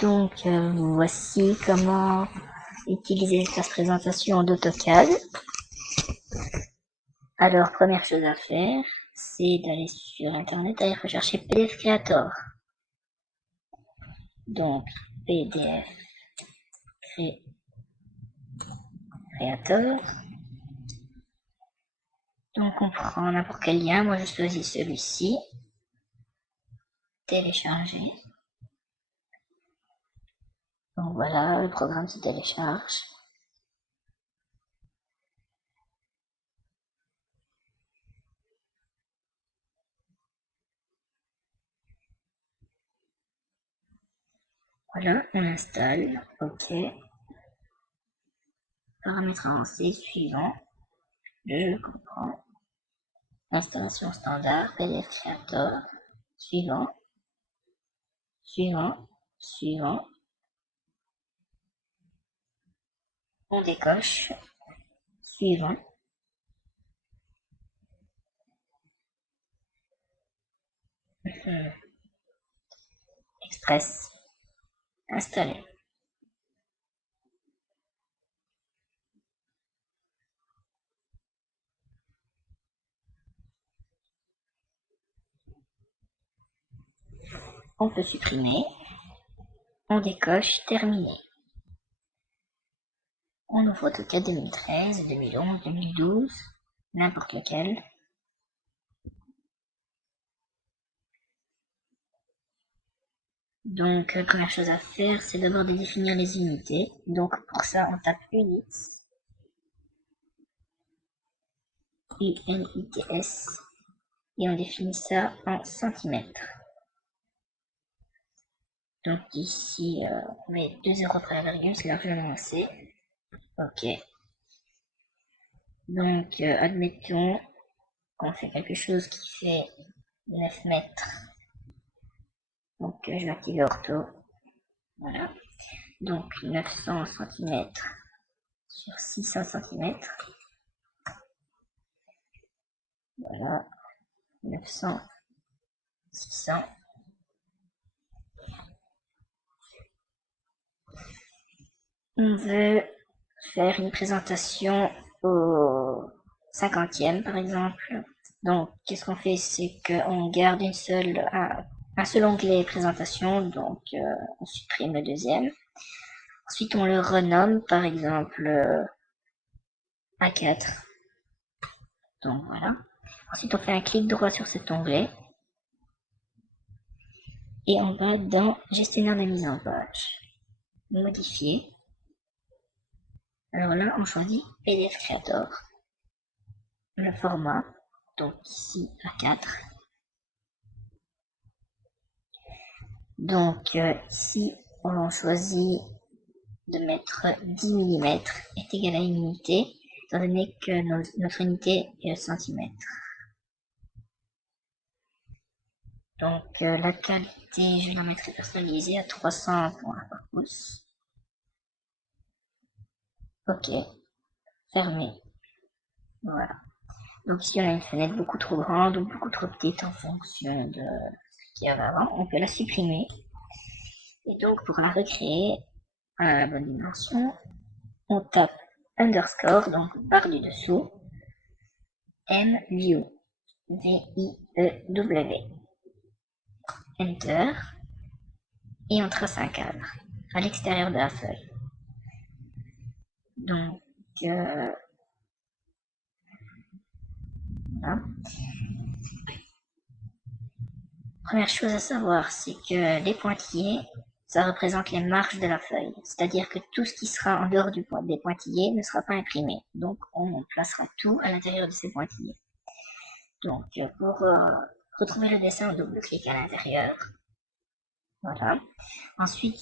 Donc voici comment utiliser l'espace présentation d'AutoCAD. Alors première chose à faire, c'est d'aller sur internet et rechercher PDF Creator. Donc PDF Creator. Donc on prend n'importe quel lien, moi je choisis celui-ci. Télécharger. Donc voilà, le programme se télécharge. Voilà, on installe, ok. Paramètres avancés, suivant. Je comprends. Installation standard, PDF Creator, suivant, suivant, suivant. On décoche, suivant. Express, installé. On peut supprimer. On décoche, terminé. On ouvre AutoCAD 2013, 2011, 2012, n'importe lequel. Donc, la première chose à faire, c'est d'abord de définir les unités. Donc, pour ça, on tape units, UNITS, et on définit ça en centimètres. Donc, ici, on met 2 zéros après la virgule, c'est largement assez. Ok. Donc, admettons qu'on fait quelque chose qui fait 9 mètres. Donc, je vais activer ortho. Voilà. Donc, 900 cm sur 600 cm. Voilà. 900, 600. On veut faire une présentation au 50e, par exemple. Donc, qu'est-ce qu'on fait? C'est qu'on garde un seul onglet présentation, donc on supprime le deuxième. Ensuite, on le renomme, par exemple, A4. Donc voilà. Ensuite, on fait un clic droit sur cet onglet. Et on va dans gestionnaire de mise en page. Modifier. Alors là, on choisit PDF Creator. Le format. Donc ici, A4. Donc ici, on choisit de mettre 10 mm est égal à une unité, étant donné que notre unité est le centimètre. Donc la qualité, je la mettrai personnalisée à 300 points par pouce. Ok, fermé. Voilà. Donc si on a une fenêtre beaucoup trop grande ou beaucoup trop petite en fonction de ce qu'il y avait avant, on peut la supprimer. Et donc pour la recréer à la bonne dimension, on tape underscore, donc barre du dessous, MView, V-I-E-W, Enter, et on trace un cadre à l'extérieur de la feuille. Donc, voilà. Première chose à savoir, c'est que les pointillés, ça représente les marges de la feuille. C'est-à-dire que tout ce qui sera en dehors des pointillés ne sera pas imprimé. Donc, on placera tout à l'intérieur de ces pointillés. Donc, pour retrouver le dessin, on double-clique à l'intérieur. Voilà. Ensuite,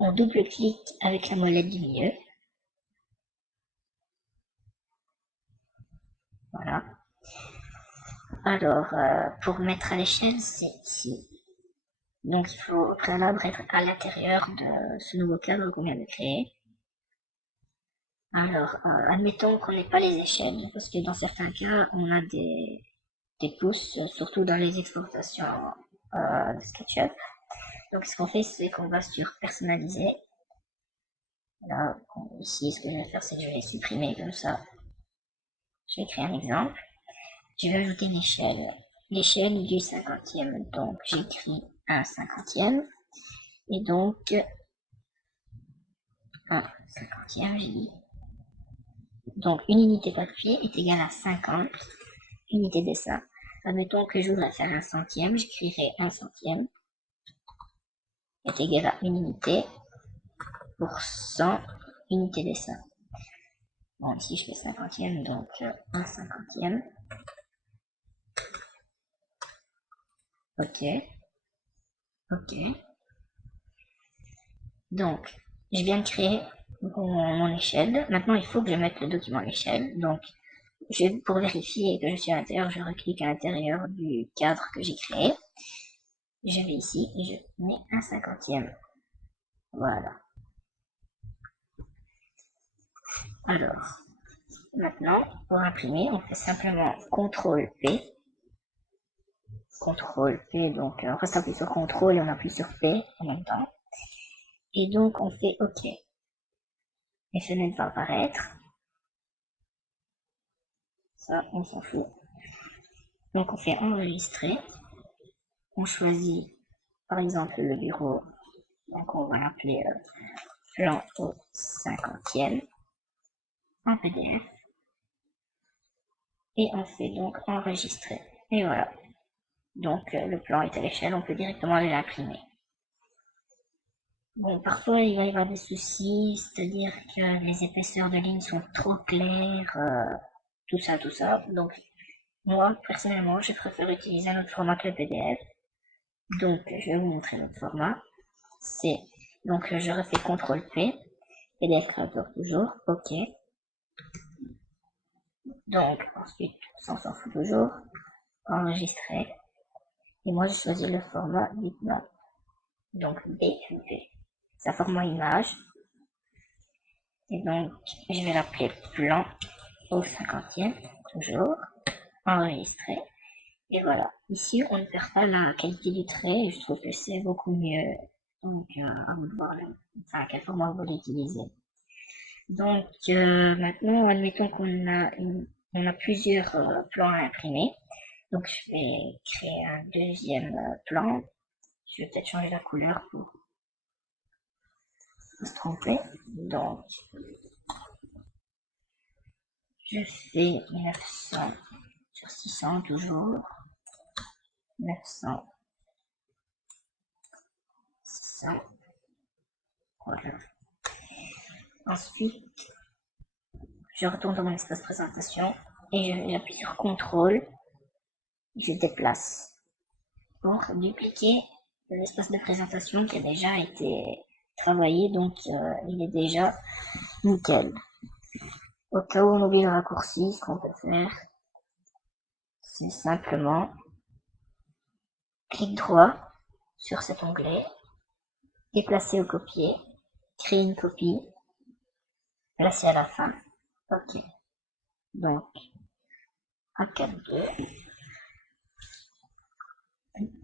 on double-clique avec la molette du milieu. Voilà. Alors, pour mettre à l'échelle, c'est ici. Donc, il faut au préalable être à l'intérieur de ce nouveau cadre qu'on vient de créer. Alors, admettons qu'on n'ait pas les échelles, parce que dans certains cas, on a des pouces, surtout dans les exportations de SketchUp. Donc ce qu'on fait, c'est qu'on va sur personnaliser. Là, ici, ce que je vais faire, c'est que je vais supprimer comme ça. Je vais créer un exemple. Je vais ajouter une échelle. L'échelle du 50e. Donc j'écris un 50e. Et donc, un 50e, j'ai dit. Donc une unité papier est égale à 50 unités dessin. Admettons que je voudrais faire un centième, j'écrirai un centième est égal à une unité pour 100 unités dessin. Bon, ici je fais cinquantième, donc un cinquantième. Ok. Ok. Donc, je viens de créer mon échelle. Maintenant, il faut que je mette le document à l'échelle. Donc, pour vérifier que je suis à l'intérieur, je reclique à l'intérieur du cadre que j'ai créé. Je vais ici et je mets un cinquantième. Voilà. Alors, maintenant, pour imprimer, on fait simplement CTRL P. CTRL P, donc on reste appuyé sur CTRL et on appuie sur P en même temps. Et donc on fait OK. Les fenêtres vont apparaître. Ça, on s'en fout. Donc on fait enregistrer. On choisit par exemple le bureau. Donc on va l'appeler plan au 50e en PDF. Et on fait donc enregistrer. Et voilà. Donc le plan est à l'échelle, on peut directement aller l'imprimer. Bon, parfois il va y avoir des soucis, c'est-à-dire que les épaisseurs de lignes sont trop claires, tout ça, tout ça. Donc moi, personnellement, je préfère utiliser un autre format que le PDF. Donc je vais vous montrer notre format. C'est donc je refais CTRL P, PDF créateur toujours, OK. Donc ensuite, ça on s'en fout toujours, enregistrer. Et moi, je choisis le format bitmap. Donc BMP. C'est un format image. Et donc, je vais l'appeler plan au 50e, toujours. Enregistrer. Et voilà. Ici, on ne perd pas la qualité du trait. Et je trouve que c'est beaucoup mieux. Donc, à vous de voir enfin, quel format vous voulez utiliser. Donc, maintenant, admettons on a plusieurs plans à imprimer. Donc, je vais créer un deuxième plan. Je vais peut-être changer la couleur pour se tromper. Donc, je fais 900 sur 600 toujours. 900, 600. Voilà. Ensuite, je retourne dans mon espace présentation et j'appuie sur CTRL. Je déplace pour dupliquer l'espace de présentation qui a déjà été travaillé, donc il est déjà nickel. Au cas où on oublie le raccourci, ce qu'on peut faire, c'est simplement clic droit sur cet onglet, déplacer au copier, créer une copie, placer à la fin. Ok. Donc, A42.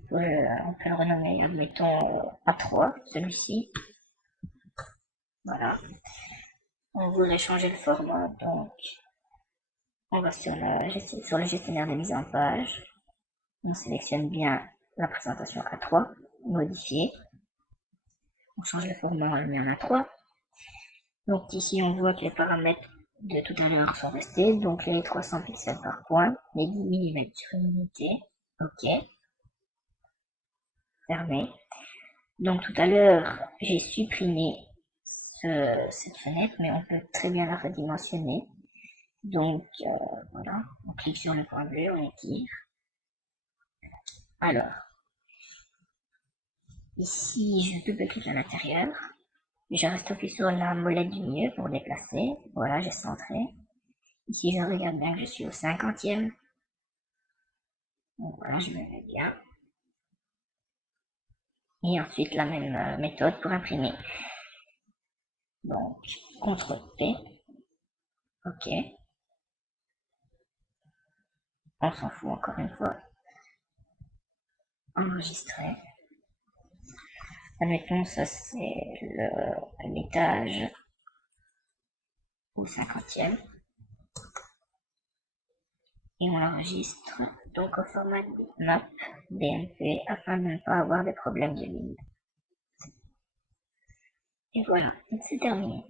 On peut le renommer, admettons, A3, celui-ci. Voilà. On voudrait changer le format, donc on va sur le gestionnaire de mise en page. On sélectionne bien la présentation A3, modifier. On change le format, on le met en A3. Donc ici, on voit que les paramètres de tout à l'heure sont restés. Donc les 300 pixels par point, les 10 mm sur une unité. OK. Fermé. Donc tout à l'heure, j'ai supprimé cette fenêtre, mais on peut très bien la redimensionner. Donc voilà, on clique sur le point bleu, on étire. Alors, ici, je double-clique à l'intérieur. Je reste appuyé sur la molette du milieu pour déplacer. Voilà, j'ai centré. Ici, je regarde bien que je suis au 50e. Donc voilà, je me mets bien. Et ensuite, la même méthode pour imprimer. Donc, CTRL P. OK. On s'en fout encore une fois. Enregistrer. Admettons, ça c'est l'étage au 50e. Et on l'enregistre donc au format bitmap BMP afin de ne pas avoir de problème de ligne. Et voilà, c'est terminé.